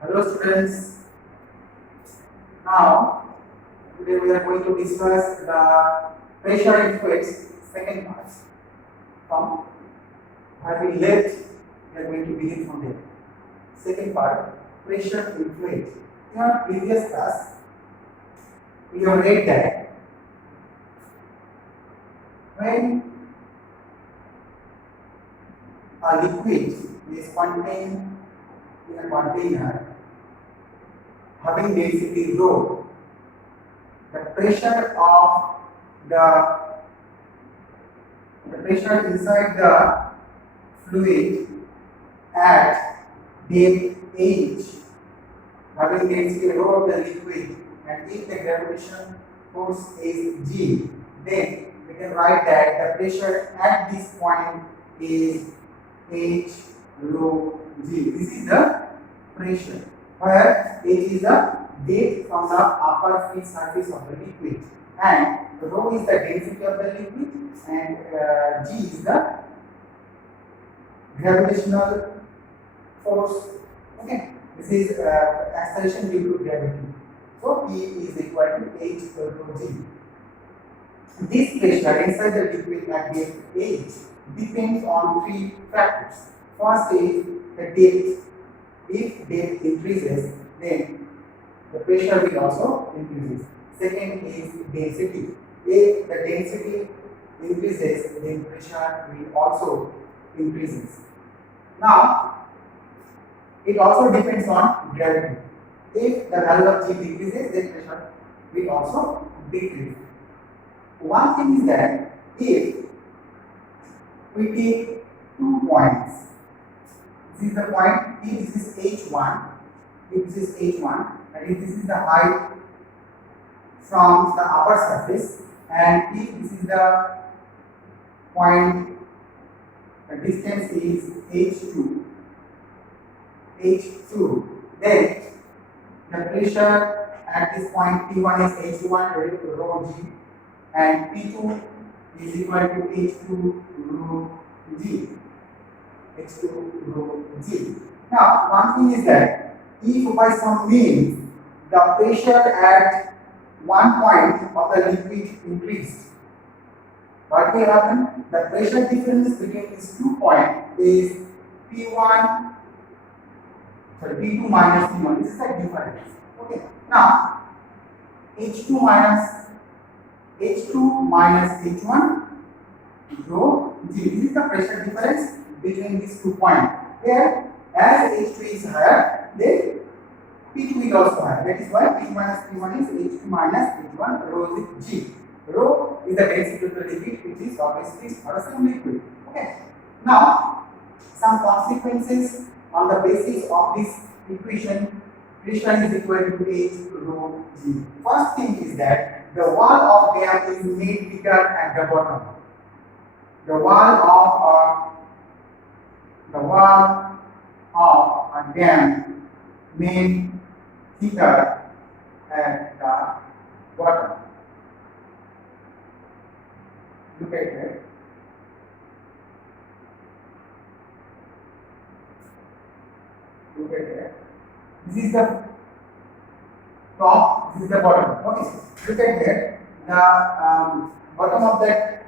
Hello students. Now today we are going to discuss the pressure in fluids second part. From where we left, we are going to begin from there. Second part, pressure in fluid. In our previous class, we have read that when a liquid is contained in a container having density rho, the pressure of the pressure inside the fluid at depth h having density rho of the liquid, and if the gravitational force is g, then we can write that the pressure at this point is h rho g. This is the pressure where h is the depth from the upper free surface of the liquid, and rho is the density of the liquid, and g is the gravitational force. Okay, this is acceleration due to gravity. So P is equal to h rho g. This pressure inside the liquid at depth h depends on three factors. First is the depth. If depth increases, then the pressure will also increase. Second is density. If the density increases, then pressure will also increases. Now, it also depends on gravity. If the value of G decreases, then pressure will also decrease. One thing is that if we take 2 points, this is the point, if this is H1, if this is H1, and if this is the height from the upper surface, and if this is the point, the distance is H2, then the pressure at this point P1 is H1 rho G, and P2 is equal to H2 rho G. H2 rho G. Now, one thing is that if by some means the pressure at one point of the liquid increased, what will happen? The pressure difference between these 2 points is P2 minus P1. This is the difference. Okay. Now, H2 minus H1 rho G. This is the pressure difference between these 2 points. Here, as H2 is higher, then P2 is also higher. That is why P minus P1 is H2 minus H1 rho G. Rho is the density of the liquid, which is obviously not a same liquid. Okay. Now, some consequences on the basis of this equation, pressure is equal to H rho G. First thing is that the wall of dam is made thicker at the bottom. The wall of a dam made thicker at the bottom. Look at it. Look at it. This is the top, this is the bottom. Okay. Look at it. The bottom of that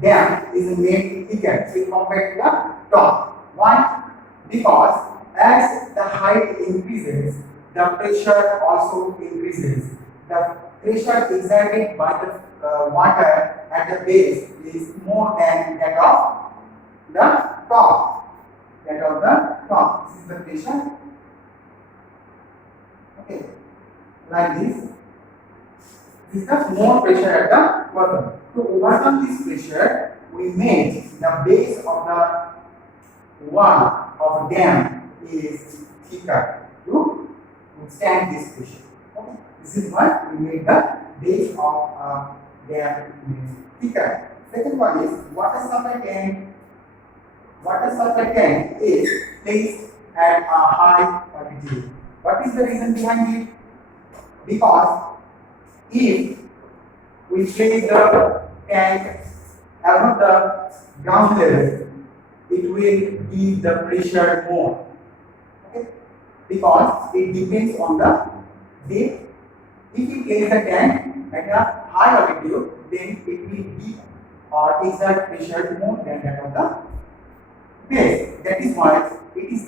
dam is made thicker compared to the top. Why? Because as the height increases, the pressure also increases. The pressure exerted by the water at the base is more than that of the top. That of the top. This is the pressure. Okay. Like this. This is the more pressure at the bottom. To overcome this pressure, we made the base of the wall of dam is thicker to withstand this pressure. Okay. This is why we made the base of dam thicker. Second one is water supply tank. Water supply tank is placed at a high altitude. What is the reason behind it? Because if we place the tank above the ground level, it will give the pressure more. Okay? because it depends on the depth. If you place the tank at a high altitude, then it will be or exert pressure more than that of the base. That is why it is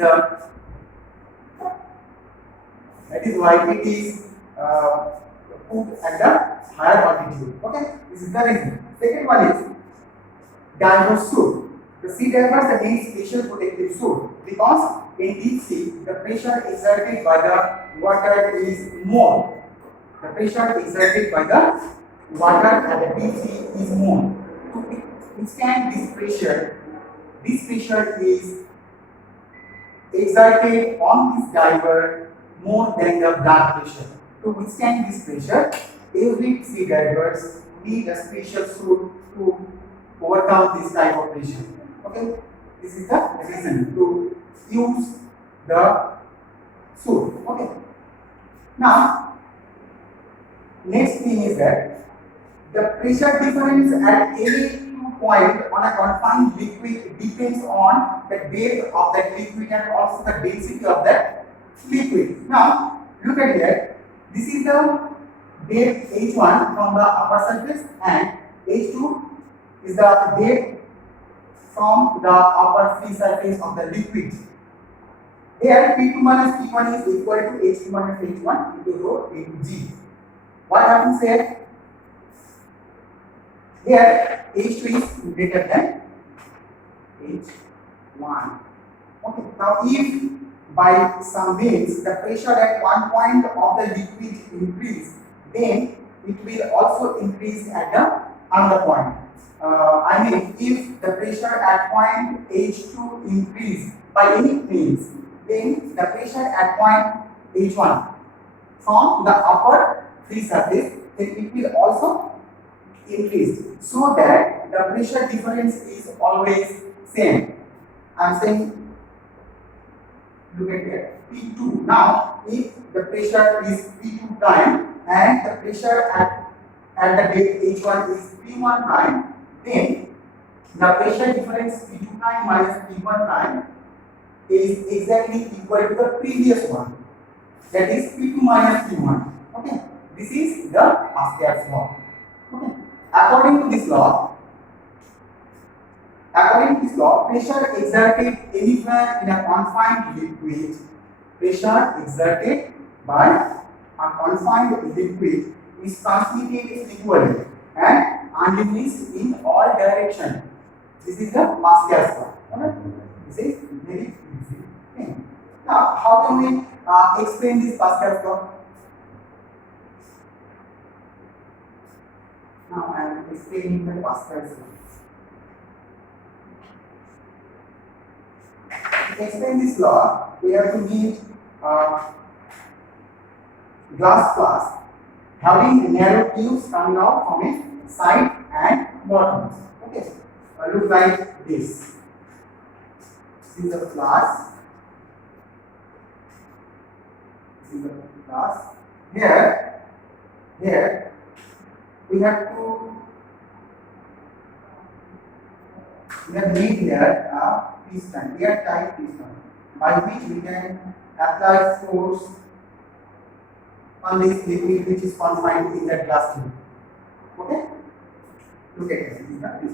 put at the higher altitude. Okay, this is the reason. Second one is diver suit. The sea divers need special protective suit because in deep sea the pressure exerted by the water is more. The pressure exerted by the water at the deep sea is more. To withstand this pressure is exerted on this diver more than the blood pressure. To withstand this pressure, every sea divers need a special suit to overcome this type of pressure. Okay, this is the reason to use the suit. Okay. Now, next thing is that the pressure difference at any point on a confined liquid depends on the depth of that liquid and also the density of that liquid. Now, look at here. This is the depth H1 from the upper surface and H2 is the depth from the upper free surface of the liquid. Here P2 minus P1 is equal to H2 minus H1 into rho into G. What happens here? Here H2 is greater than H1. Okay. Now if by some means the pressure at one point of the liquid increase, then it will also increase at the another point. I mean, if the pressure at point H2 increase by any means, then the pressure at point H1 from the upper free surface, then it will also increase, so that the pressure difference is always same. I am saying, look at here, P2. Now, if the pressure is P2 prime and the pressure at the depth H1 is P1 prime, then the pressure difference P2 prime minus P1 prime is exactly equal to the previous one, that is P2 minus P1. Okay, this is the Pascal's law. Okay, according to this law, pressure exerted anywhere in a confined liquid, pressure exerted by a confined liquid is transmitted equally and undiminished in all directions. This is the Pascal's law. Alright? This is very easy. Okay. Now, how can we explain this Pascal's law? Now, I am explaining the Pascal's law. To explain this law, we have to need glass flask having narrow tubes coming out from its side and bottom. Okay, look like this. This is the flask. This is the flask. Here, we have made here a piston, airtight piston, by which we can apply force on this liquid which is confined in that glass tube. Okay? Look at this.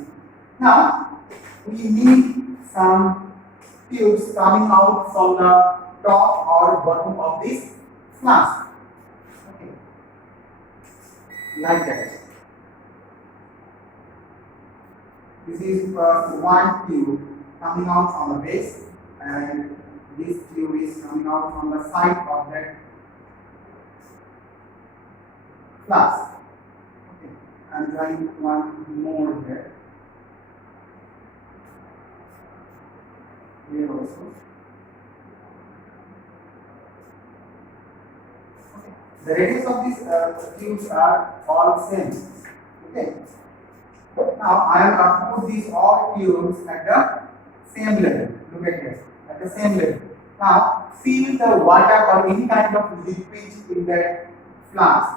Now, we need some tubes coming out from the top or bottom of this flask. Okay. Like that. This is one tube coming out from the base, and this tube is coming out from the side of that flask. Okay, I'm drawing one more here. Here also. Okay. The radius of these tubes are all same. Okay. Now I am going to put these all tubes at the same level. Look at this, at the same level. Now fill the water or any kind of liquid in that flask.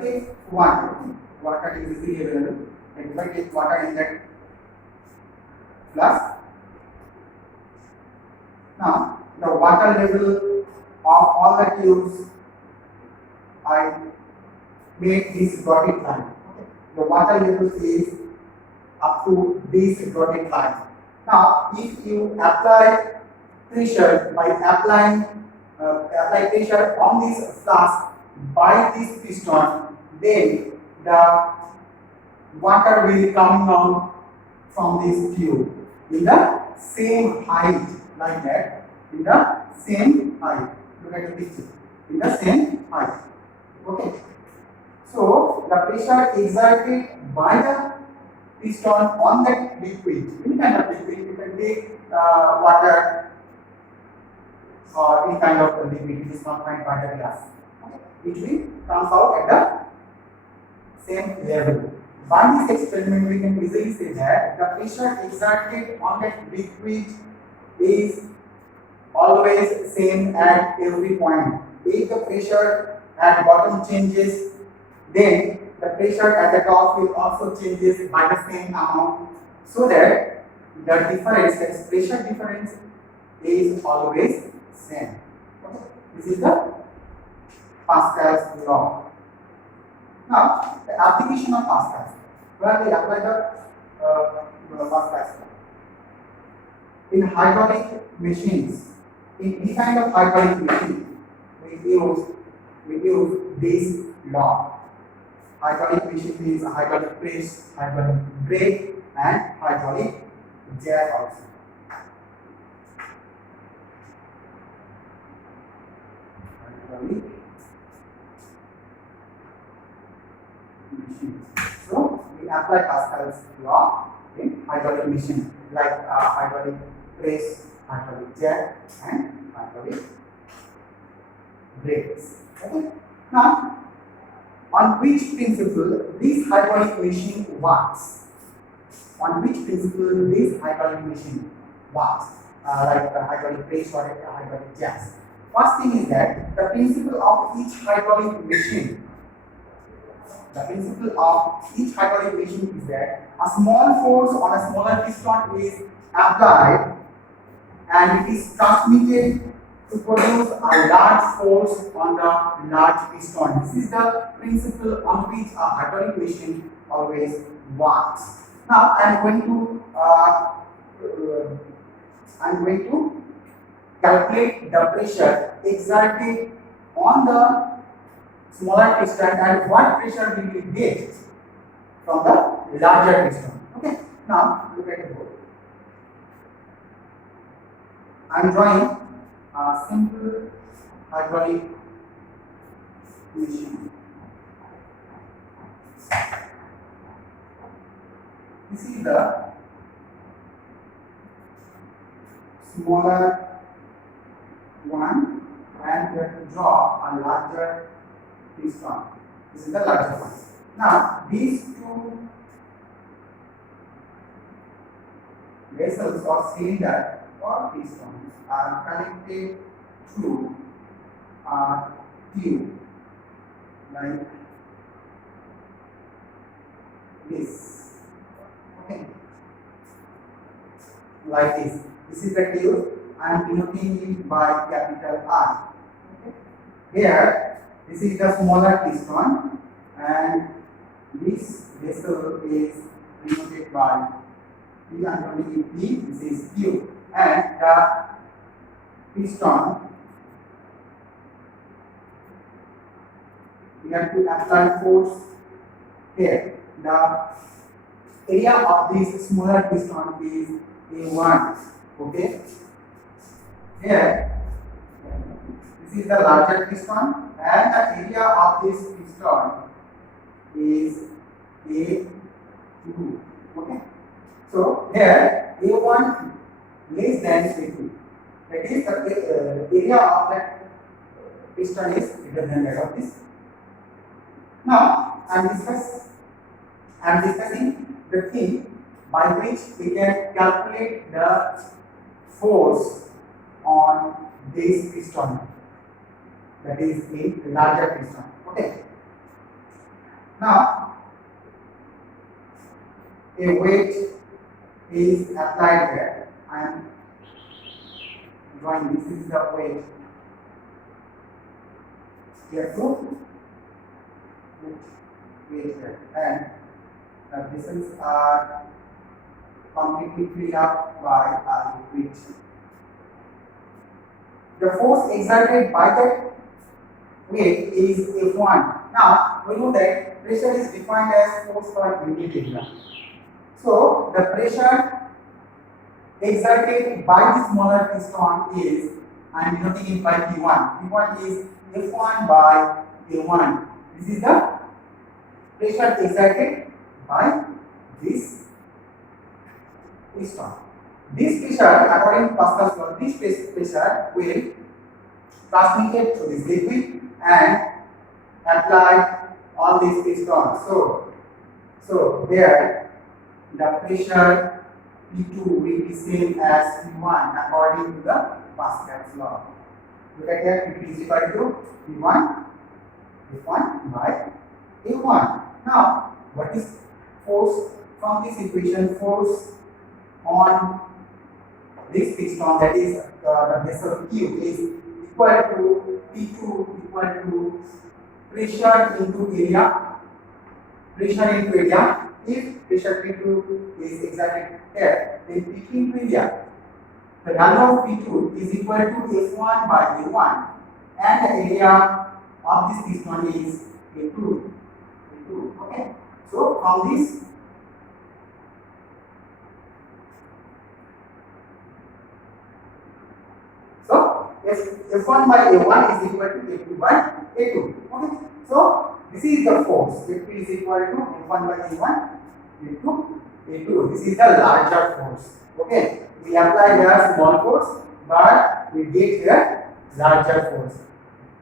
Take one. Water is easily available. And if I take water in that flask, now the water level of all the tubes, I made this dotted line. Okay. The water level is up to this dotted line. Now, if you apply pressure by apply pressure on this flask by this piston, then the water will come down from this tube in the same height, like that, in the same height. Look at the picture. In the same height. Okay. So the pressure exerted by the piston on that liquid, any kind of liquid, you can take water or any kind of liquid which is confined by the glass. Okay. It will comes out at the same level. By this experiment, we can easily say that the pressure exerted on that liquid is always same at every point. If the pressure at bottom changes, then the pressure at the top will also changes by the same amount, so that the difference, that pressure difference, is always same. Okay. This is the Pascal's law. Now, the application of Pascal's law. Where we apply the Pascal's law? In hydraulic machines, in any kind of hydraulic machine, we use this law. Hydraulic machine means hydraulic press, hydraulic brake, and hydraulic jack also. Hydraulic machine. So we apply Pascal's law in hydraulic machine, like hydraulic press, hydraulic jack, and hydraulic brakes. Okay. Now, on which principle this hydraulic machine works? On which principle this hydraulic machine works? Like hydraulic press or hydraulic jacks. First thing is that the principle of each hydraulic machine. The principle of each hydraulic machine is that a small force on a smaller piston is applied and it is transmitted to produce a large force on the large piston. This is the principle on which a hydraulic machine always works. Now I am going to calculate the pressure exerted on the smaller piston and what pressure we will get from the larger piston. Okay. Now look at the board. I am drawing a simple hydraulic machine. This is the smaller one, and we have to draw a larger piston. This is the larger one. Now these two vessels or cylinder or pistons are connected through a tube like this. Okay. Like this. This is the tube. I am denoting it by capital R. Okay. Here, this is the smaller piston, and this vessel is denoted by P. I am denoting it P. This is Q. And the piston, we have to apply force here. The area of this smaller piston is A1. Okay. Here, this is the larger piston, and the area of this piston is A2. Okay. So here A1 less than A2. That is the area of that piston is greater than that of this. Now I am discussing the thing by which we can calculate the force on this piston, that is a larger piston. Okay. Now a weight is applied here. I am drawing. This is the weight. We have to put weight here, and the vessels are completely filled up by a liquid. The force exerted by that weight is F1. Now we know that pressure is defined as force per unit area. So the pressure exerted by the smaller piston is, I am denoting it by P1. P1 is F1 by A1. This is the pressure exerted by this piston. This pressure, according to Pascal's law, this pressure will transmitted to this liquid and applied on this piston. So here the pressure P2 will be same as P1 according to the Pascal's law. Look at here, P2 is equal to P1 F1 by A1. Now, what is force from this equation? Force on this piston, that is the vessel Q, is equal to P2 equal to pressure into area. Pressure into area. If pressure P2 is exerted here, then P2 into area. The value of P2 is equal to F1 by A1, and the area of this piston is A2. Okay. So from this, F1 by A1 is equal to F2 by A2. Okay. So this is the force. F2 is equal to F1 by A1 into A2. This is the larger force. Okay. We apply here small force, but we get here larger force.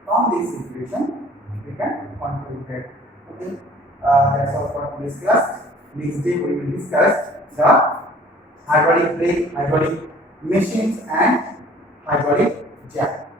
From this equation, we can conclude that. Okay. That's all for today's class. Next day we will discuss the hydraulic brake, hydraulic machines, and hydraulic jack.